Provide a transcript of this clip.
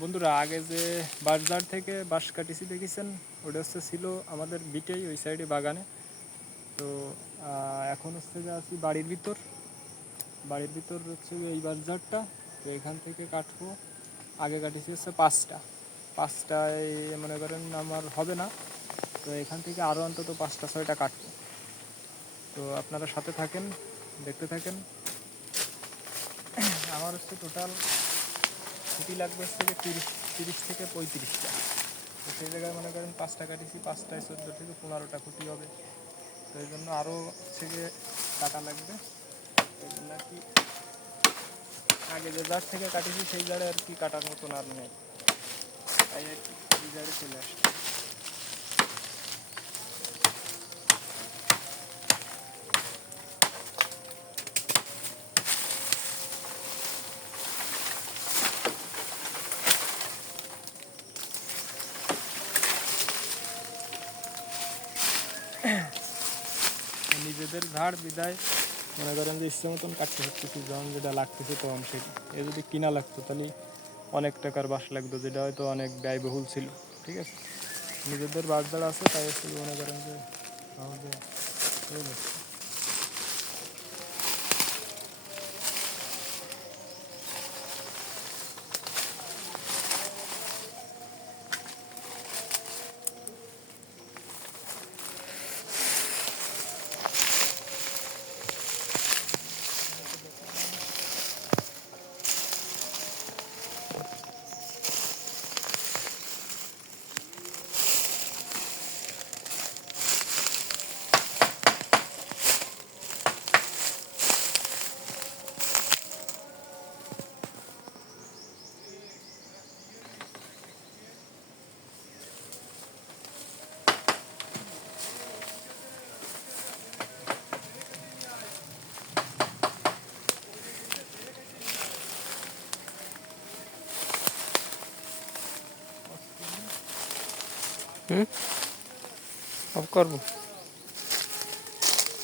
বন্ধুরা, আগে যে বাঁশঝাড় থেকে বাঁশ কাটিছি দেখেছেন, ওটা ছিল আমাদের বিটেই ওই সাইডে বাগানে। তো এখন যে আছি বাড়ির ভিতর। এই বাঁশঝাড়টা। তো এখান থেকে কাটবো। আগে কাটিছি পাঁচটায়, মনে করেন আমার হবে না। তো এখান থেকে আরও অন্তত 5টা 6টা কাটবো। তো আপনারা সাথে থাকেন, দেখতে থাকেন। আমার টোটাল খুঁটি লাগবে যে 30 থেকে 35টা। তো সেই জায়গায় মনে করেন 5টা কাটিছি, 5টায় 14 থেকে 15টা খুঁটি হবে। তো এই জন্য আরও গিয়ে কাটা লাগবে। এই জন্য আর কি আগে যে জার থেকে কাটিছি সেই জারে আর কি কাটার মতন আর নেই, তাই আর কি এই জারে চলে আসছে। নিজেদের ঝাড় বিদায় মনে করেন যে ইচ্ছে মতন কাটতে হচ্ছে, যখন যেটা লাগতেছে তখন সেটা। এ যদি কিনা লাগতো তাহলে অনেক টাকার বাঁশ লাগতো, যেটা হয়তো অনেক ব্যয়বহুল ছিল। ঠিক আছে, নিজেদের বাঁশঝাড় আছে তাই মনে করেন যে সহজে হয়ে যাচ্ছে। অফ করবো।